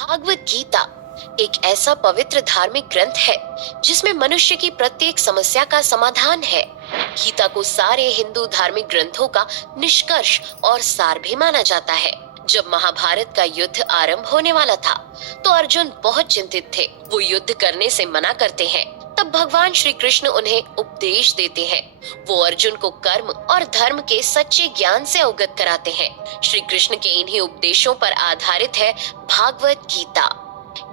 भागवत गीता एक ऐसा पवित्र धार्मिक ग्रंथ है जिसमें मनुष्य की प्रत्येक समस्या का समाधान है। गीता को सारे हिंदू धार्मिक ग्रंथों का निष्कर्ष और सार भी माना जाता है। जब महाभारत का युद्ध आरंभ होने वाला था तो अर्जुन बहुत चिंतित थे। वो युद्ध करने से मना करते हैं। तब भगवान श्री कृष्ण उन्हें उपदेश देते हैं। वो अर्जुन को कर्म और धर्म के सच्चे ज्ञान से अवगत कराते हैं। श्री कृष्ण के इन्हीं उपदेशों पर आधारित है भागवत गीता।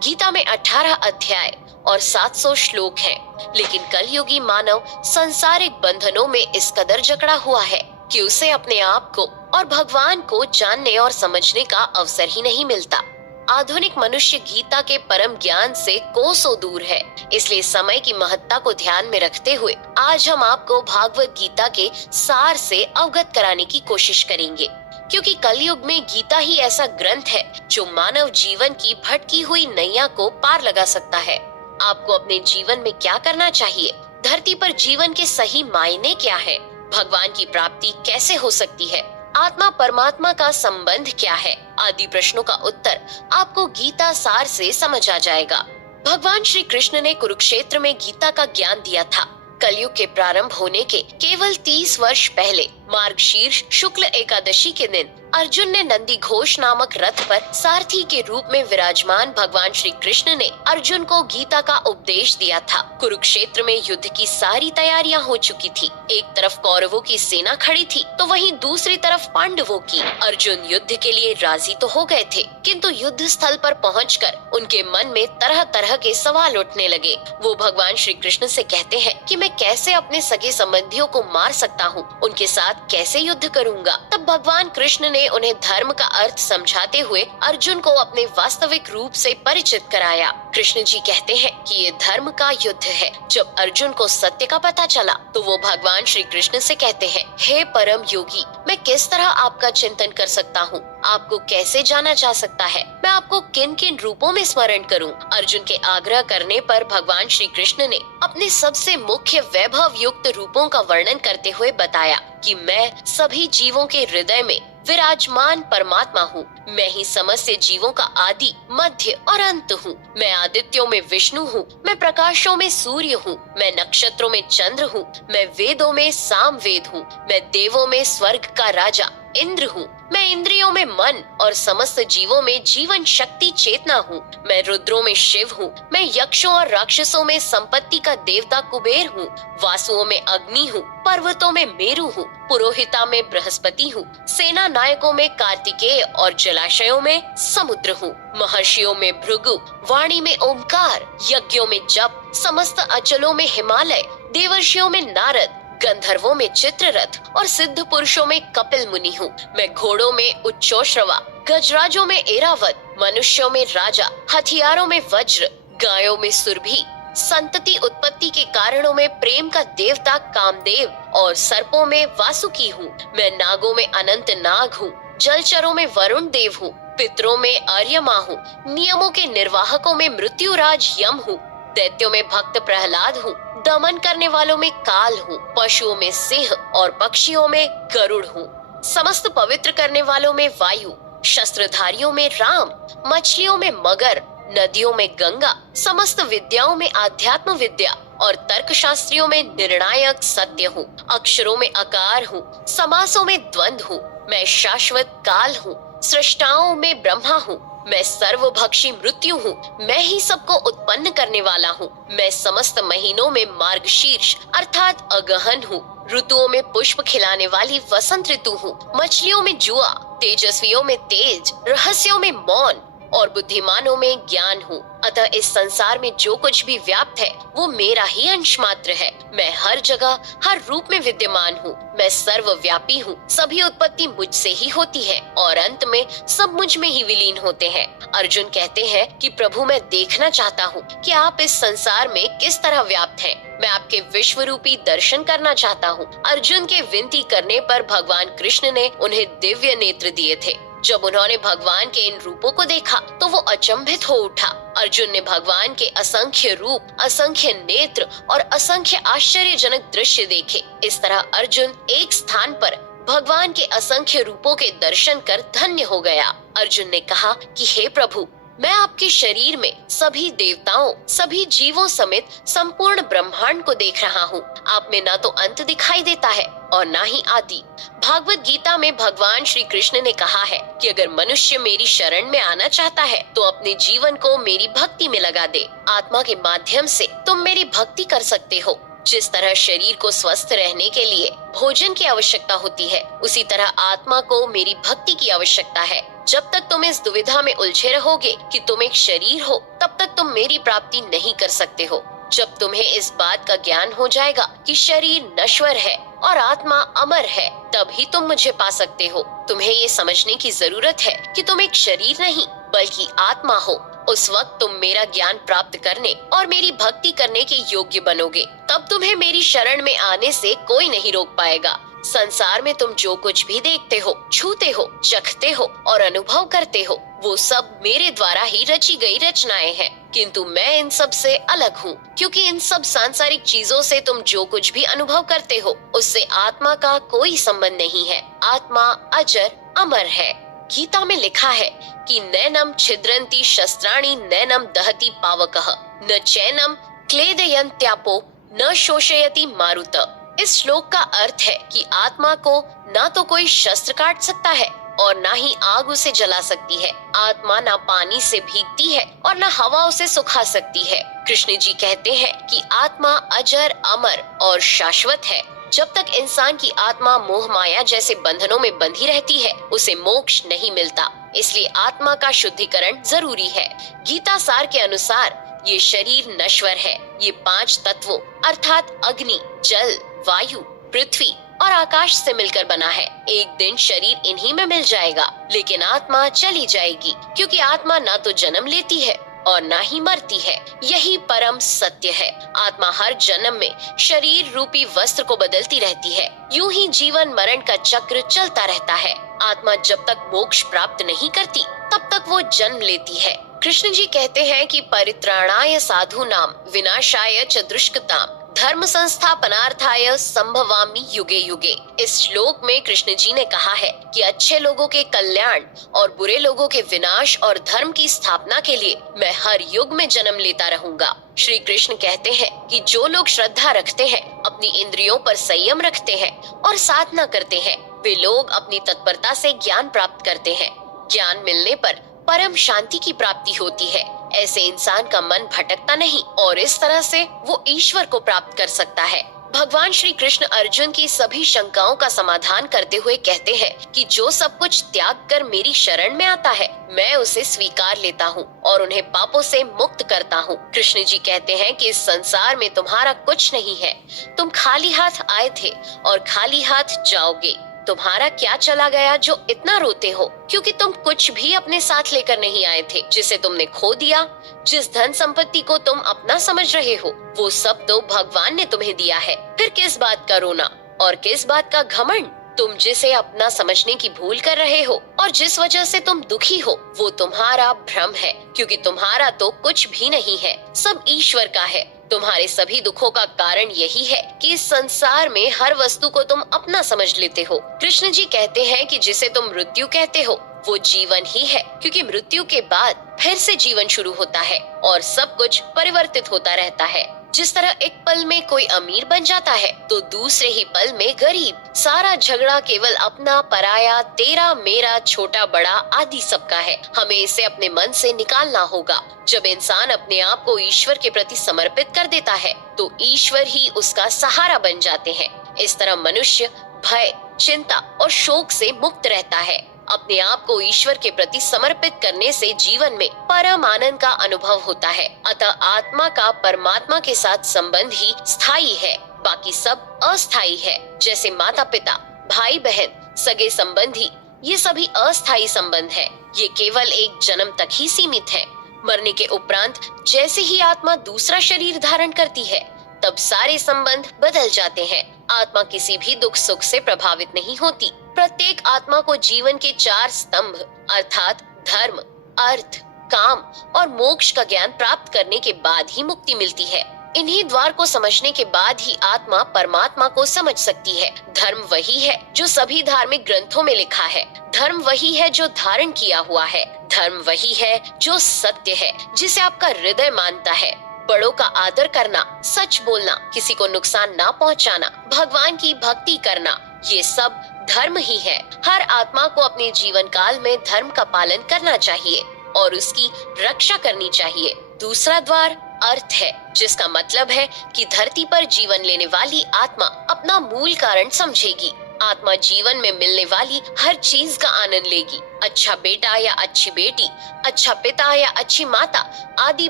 गीता में 18 अध्याय और 700 श्लोक हैं, लेकिन कलयुगी मानव संसारिक बंधनों में इस कदर जकड़ा हुआ है कि उसे अपने आप को और भगवान को जानने और समझने का अवसर ही नहीं मिलता। आधुनिक मनुष्य गीता के परम ज्ञान से कोसों दूर है। इसलिए समय की महत्ता को ध्यान में रखते हुए आज हम आपको भागवत गीता के सार से अवगत कराने की कोशिश करेंगे, क्योंकि कलयुग में गीता ही ऐसा ग्रंथ है जो मानव जीवन की भटकी हुई नैया को पार लगा सकता है। आपको अपने जीवन में क्या करना चाहिए, धरती पर जीवन के सही मायने क्या है, भगवान की प्राप्ति कैसे हो सकती है, आत्मा परमात्मा का संबंध क्या है, आदि प्रश्नों का उत्तर आपको गीता सार से समझ आ जाएगा। भगवान श्री कृष्ण ने कुरुक्षेत्र में गीता का ज्ञान दिया था। कलयुग के प्रारंभ होने के केवल 30 वर्ष पहले मार्गशीर्ष शुक्ल एकादशी के दिन अर्जुन ने नंदी घोष नामक रथ पर सारथी के रूप में विराजमान भगवान श्री कृष्ण ने अर्जुन को गीता का उपदेश दिया था। कुरुक्षेत्र में युद्ध की सारी तैयारियां हो चुकी थी। एक तरफ कौरवों की सेना खड़ी थी तो वहीं दूसरी तरफ पांडवों की। अर्जुन युद्ध के लिए राजी तो हो गए थे, किंतु युद्ध स्थल पर पहुंचकर उनके मन में तरह तरह के सवाल उठने लगे। वो भगवान श्री कृष्ण से कहते हैं कि मैं कैसे अपने सगे संबंधियों को मार सकता हूँ, उनके साथ कैसे युद्ध करूंगा। तब भगवान कृष्ण ने उन्हें धर्म का अर्थ समझाते हुए अर्जुन को अपने वास्तविक रूप से परिचित कराया। कृष्ण जी कहते हैं कि ये धर्म का युद्ध है। जब अर्जुन को सत्य का पता चला तो वो भगवान श्री कृष्ण से कहते हैं, हे परम योगी, मैं किस तरह आपका चिंतन कर सकता हूँ, आपको कैसे जाना जा सकता है, मैं आपको किन किन रूपों में स्मरण करूं। अर्जुन के आग्रह करने पर भगवान श्री कृष्ण ने अपने सबसे मुख्य वैभव युक्त रूपों का वर्णन करते हुए बताया कि मैं सभी जीवों के हृदय में विराजमान परमात्मा हूँ। मैं ही समस्त जीवों का आदि, मध्य और अंत हूँ। मैं आदित्यों में विष्णु हूँ, मैं प्रकाशों में सूर्य हूँ, मैं नक्षत्रों में चंद्र हूँ, मैं वेदों में सामवेद हूँ, मैं देवों में स्वर्ग का राजा इंद्र हूँ, मैं इंद्रियों में मन और समस्त जीवों में जीवन शक्ति चेतना हूँ, मैं रुद्रों में शिव हूँ, मैं यक्षों और राक्षसों में संपत्ति का देवता कुबेर हूँ, वासुओं में अग्नि हूँ, पर्वतों में मेरु हूँ, पुरोहिता में बृहस्पति हूँ, सेना नायकों में कार्तिकेय और जलाशयों में समुद्र हूँ, महर्षियों में भृगु, वाणी में ओमकार, यज्ञों में जप, समस्त अचलों में हिमालय, देवर्षियों में नारद, गंधर्वों में चित्ररथ और सिद्ध पुरुषों में कपिल मुनि हूँ। मैं घोड़ों में उच्चौश्रवा, गजराजों में एरावत, मनुष्यों में राजा, हथियारों में वज्र, गायों में सुरभि, संतति उत्पत्ति के कारणों में प्रेम का देवता कामदेव और सर्पों में वासुकी हूँ। मैं नागों में अनंत नाग हूँ, जलचरों में वरुण देव हूँ, पितरों में आर्यमा हूँ, नियमों के निर्वाहकों में मृत्युराज यम हूँ, दैत्यों में भक्त प्रहलाद हूँ, दमन करने वालों में काल हूँ, पशुओं में सिंह और पक्षियों में गरुड़ हूँ, समस्त पवित्र करने वालों में वायु, शस्त्रधारियों में राम, मछलियों में मगर, नदियों में गंगा, समस्त विद्याओं में आध्यात्म विद्या और तर्क शास्त्रियों में निर्णायक सत्य हूँ, अक्षरों में आकार हूँ, समासों में द्वंद हूँ, मैं शाश्वत काल हूँ, सृष्टाओं में ब्रह्मा हूँ, मैं सर्वभक्षी मृत्यु हूँ, मैं ही सबको उत्पन्न करने वाला हूँ, मैं समस्त महीनों में मार्गशीर्ष अर्थात अगहन हूँ, ऋतुओं में पुष्प खिलाने वाली वसंत ऋतु हूँ, मछलियों में जुआ, तेजस्वियों में तेज, रहस्यों में मौन और बुद्धिमानों में ज्ञान हूँ। अतः इस संसार में जो कुछ भी व्याप्त है वो मेरा ही अंश मात्र है। मैं हर जगह हर रूप में विद्यमान हूँ, मैं सर्वव्यापी हूँ, सभी उत्पत्ति मुझसे ही होती है और अंत में सब मुझ में ही विलीन होते हैं। अर्जुन कहते हैं कि प्रभु, मैं देखना चाहता हूँ कि आप इस संसार में किस तरह व्याप्त हैं। मैं आपके विश्व रूपी दर्शन करना चाहता हूँ। अर्जुन के विनती करने पर भगवान कृष्ण ने उन्हें दिव्य नेत्र दिए थे। जब उन्होंने भगवान के इन रूपों को देखा तो वो अचंभित हो उठा। अर्जुन ने भगवान के असंख्य रूप, असंख्य नेत्र और असंख्य आश्चर्यजनक दृश्य देखे। इस तरह अर्जुन एक स्थान पर भगवान के असंख्य रूपों के दर्शन कर धन्य हो गया। अर्जुन ने कहा कि हे प्रभु, मैं आपके शरीर में सभी देवताओं, सभी जीवों समेत संपूर्ण ब्रह्मांड को देख रहा हूँ। आप में ना तो अंत दिखाई देता है और ना ही आदि। भागवत गीता में भगवान श्री कृष्ण ने कहा है कि अगर मनुष्य मेरी शरण में आना चाहता है तो अपने जीवन को मेरी भक्ति में लगा दे। आत्मा के माध्यम से तुम मेरी भक्ति कर सकते हो। जिस तरह शरीर को स्वस्थ रहने के लिए भोजन की आवश्यकता होती है, उसी तरह आत्मा को मेरी भक्ति की आवश्यकता है। जब तक तुम इस दुविधा में उलझे रहोगे कि तुम एक शरीर हो, तब तक तुम मेरी प्राप्ति नहीं कर सकते हो। जब तुम्हें इस बात का ज्ञान हो जाएगा कि शरीर नश्वर है और आत्मा अमर है, तभी तुम मुझे पा सकते हो। तुम्हें ये समझने की जरूरत है कि तुम एक शरीर नहीं बल्कि आत्मा हो। उस वक्त तुम मेरा ज्ञान प्राप्त करने और मेरी भक्ति करने के योग्य बनोगे। तब तुम्हें मेरी शरण में आने से कोई नहीं रोक पाएगा। संसार में तुम जो कुछ भी देखते हो, छूते हो, चखते हो और अनुभव करते हो, वो सब मेरे द्वारा ही रची गई रचनाएं हैं। किंतु मैं इन सब से अलग हूँ, क्योंकि इन सब सांसारिक चीजों से तुम जो कुछ भी अनुभव करते हो, उससे आत्मा का कोई संबंध नहीं है। आत्मा अजर अमर है। गीता में लिखा है कि नैनम छिद्रन्ति शस्त्राणि नैनम दहति पावकः न चैनम क्लेदयन्त्यापो न शोषयति मारुत। इस श्लोक का अर्थ है कि आत्मा को ना तो कोई शस्त्र काट सकता है और ना ही आग उसे जला सकती है। आत्मा ना पानी से भीगती है और ना हवा उसे सुखा सकती है। कृष्ण जी कहते हैं कि आत्मा अजर अमर और शाश्वत है। जब तक इंसान की आत्मा मोह माया जैसे बंधनों में बंधी रहती है, उसे मोक्ष नहीं मिलता। इसलिए आत्मा का शुद्धिकरण जरूरी है। गीता सार के अनुसार ये शरीर नश्वर है। ये 5 तत्वों अर्थात अग्नि, जल, वायु, पृथ्वी और आकाश से मिलकर बना है। एक दिन शरीर इन्हीं में मिल जाएगा, लेकिन आत्मा चली जाएगी, क्योंकि आत्मा ना तो जन्म लेती है और ना ही मरती है। यही परम सत्य है। आत्मा हर जन्म में शरीर रूपी वस्त्र को बदलती रहती है। यूं ही जीवन मरण का चक्र चलता रहता है। आत्मा जब तक मोक्ष प्राप्त नहीं करती, तब तक वो जन्म लेती है। कृष्ण जी कहते हैं कि परित्राणाय साधूनाम विनाशाय च दुष्कृताम धर्म संस्थापनार्थाय संभवामि युगे युगे। इस श्लोक में कृष्ण जी ने कहा है कि अच्छे लोगों के कल्याण और बुरे लोगों के विनाश और धर्म की स्थापना के लिए मैं हर युग में जन्म लेता रहूंगा। श्री कृष्ण कहते हैं कि जो लोग श्रद्धा रखते हैं, अपनी इंद्रियों पर संयम रखते हैं और साधना करते हैं, वे लोग अपनी तत्परता से ज्ञान प्राप्त करते हैं। ज्ञान मिलने पर परम शांति की प्राप्ति होती है। ऐसे इंसान का मन भटकता नहीं और इस तरह से वो ईश्वर को प्राप्त कर सकता है। भगवान श्री कृष्ण अर्जुन की सभी शंकाओं का समाधान करते हुए कहते हैं कि जो सब कुछ त्याग कर मेरी शरण में आता है, मैं उसे स्वीकार लेता हूँ और उन्हें पापों से मुक्त करता हूँ। कृष्ण जी कहते हैं कि इस संसार में तुम्हारा कुछ नहीं है। तुम खाली हाथ आए थे और खाली हाथ जाओगे। तुम्हारा क्या चला गया जो इतना रोते हो? क्योंकि तुम कुछ भी अपने साथ लेकर नहीं आए थे, जिसे तुमने खो दिया। जिस धन संपत्ति को तुम अपना समझ रहे हो, वो सब तो भगवान ने तुम्हें दिया है। फिर किस बात का रोना और किस बात का घमंड? तुम जिसे अपना समझने की भूल कर रहे हो और जिस वजह से तुम दुखी हो, वो तुम्हारा भ्रम है, क्योंकि तुम्हारा तो कुछ भी नहीं है, सब ईश्वर का है। तुम्हारे सभी दुखों का कारण यही है कि इस संसार में हर वस्तु को तुम अपना समझ लेते हो। कृष्ण जी कहते हैं कि जिसे तुम मृत्यु कहते हो, वो जीवन ही है, क्योंकि मृत्यु के बाद फिर से जीवन शुरू होता है और सब कुछ परिवर्तित होता रहता है। जिस तरह एक पल में कोई अमीर बन जाता है, तो दूसरे ही पल में गरीब। सारा झगड़ा केवल अपना पराया, तेरा मेरा, छोटा बड़ा आदि सबका है। हमें इसे अपने मन से निकालना होगा। जब इंसान अपने आप को ईश्वर के प्रति समर्पित कर देता है, तो ईश्वर ही उसका सहारा बन जाते हैं। इस तरह मनुष्य भय, चिंता और शोक से मुक्त रहता है। अपने आप को ईश्वर के प्रति समर्पित करने से जीवन में परम आनंद का अनुभव होता है। अतः आत्मा का परमात्मा के साथ संबंध ही स्थायी है, बाकी सब अस्थायी है। जैसे माता पिता, भाई बहन, सगे संबंधी, ये सभी अस्थायी संबंध है। ये केवल एक जन्म तक ही सीमित है। मरने के उपरांत जैसे ही आत्मा दूसरा शरीर धारण करती है, तब सारे संबंध बदल जाते हैं। आत्मा किसी भी दुख सुख से प्रभावित नहीं होती। प्रत्येक आत्मा को जीवन के 4 स्तंभ अर्थात धर्म, अर्थ, काम और मोक्ष का ज्ञान प्राप्त करने के बाद ही मुक्ति मिलती है। इन्हीं द्वार को समझने के बाद ही आत्मा परमात्मा को समझ सकती है। धर्म वही है जो सभी धार्मिक ग्रंथों में लिखा है। धर्म वही है जो धारण किया हुआ है। धर्म वही है जो सत्य है, जिसे आपका हृदय मानता है। बड़ों का आदर करना, सच बोलना, किसी को नुकसान ना पहुंचाना, भगवान की भक्ति करना, ये सब धर्म ही है। हर आत्मा को अपने जीवन काल में धर्म का पालन करना चाहिए और उसकी रक्षा करनी चाहिए। दूसरा द्वार अर्थ है, जिसका मतलब है कि धरती पर जीवन लेने वाली आत्मा अपना मूल कारण समझेगी। आत्मा जीवन में मिलने वाली हर चीज का आनंद लेगी। अच्छा बेटा या अच्छी बेटी, अच्छा पिता या अच्छी माता आदि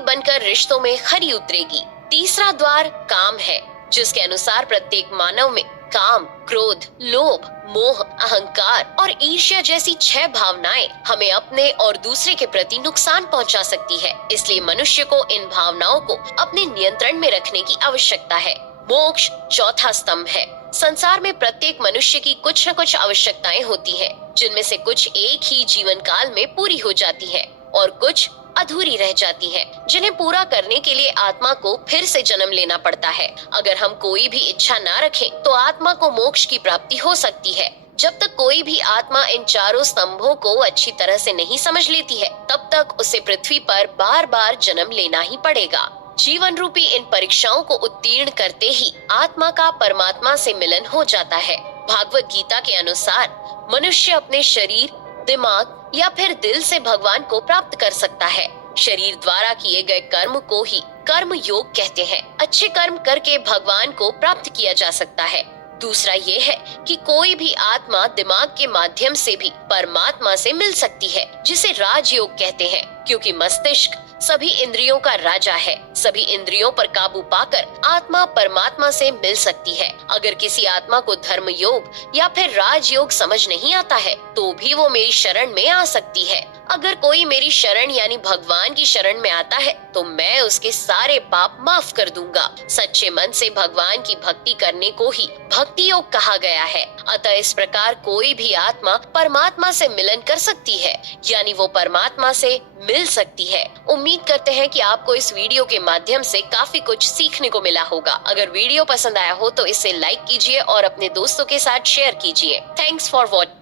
बनकर रिश्तों में खरी उतरेगी। तीसरा द्वार काम है, जिसके अनुसार प्रत्येक मानव में काम, क्रोध, लोभ, मोह, अहंकार और ईर्ष्या जैसी 6 भावनाएं हमें अपने और दूसरे के प्रति नुकसान पहुंचा सकती है। इसलिए मनुष्य को इन भावनाओं को अपने नियंत्रण में रखने की आवश्यकता है। मोक्ष चौथा स्तंभ है। संसार में प्रत्येक मनुष्य की कुछ न कुछ आवश्यकताएं होती हैं, जिनमें से कुछ एक ही जीवन काल में पूरी हो जाती हैं और कुछ अधूरी रह जाती हैं, जिन्हें पूरा करने के लिए आत्मा को फिर से जन्म लेना पड़ता है। अगर हम कोई भी इच्छा ना रखें तो आत्मा को मोक्ष की प्राप्ति हो सकती है। जब तक कोई भी आत्मा इन चारों स्तंभों को अच्छी तरह से नहीं समझ लेती है, तब तक उसे पृथ्वी पर बार बार जन्म लेना ही पड़ेगा। जीवन रूपी इन परीक्षाओं को उत्तीर्ण करते ही आत्मा का परमात्मा से मिलन हो जाता है। भागवत गीता के अनुसार मनुष्य अपने शरीर, दिमाग या फिर दिल से भगवान को प्राप्त कर सकता है। शरीर द्वारा किए गए कर्म को ही कर्म योग कहते हैं। अच्छे कर्म करके भगवान को प्राप्त किया जा सकता है। दूसरा ये है कि कोई भी आत्मा दिमाग के माध्यम से भी परमात्मा से मिल सकती है, जिसे राजयोग कहते हैं, क्योंकि मस्तिष्क सभी इंद्रियों का राजा है। सभी इंद्रियों पर काबू पाकर आत्मा परमात्मा से मिल सकती है। अगर किसी आत्मा को धर्म योग या फिर राजयोग समझ नहीं आता है, तो भी वो मेरी शरण में आ सकती है। अगर कोई मेरी शरण यानी भगवान की शरण में आता है, तो मैं उसके सारे पाप माफ कर दूंगा। सच्चे मन से भगवान की भक्ति करने को ही भक्ति योग कहा गया है। अतः इस प्रकार कोई भी आत्मा परमात्मा से मिलन कर सकती है, यानी वो परमात्मा से मिल सकती है। उम्मीद करते हैं कि आपको इस वीडियो के माध्यम से काफी कुछ सीखने को मिला होगा। अगर वीडियो पसंद आया हो तो इसे लाइक कीजिए और अपने दोस्तों के साथ शेयर कीजिए। Thanks for watching.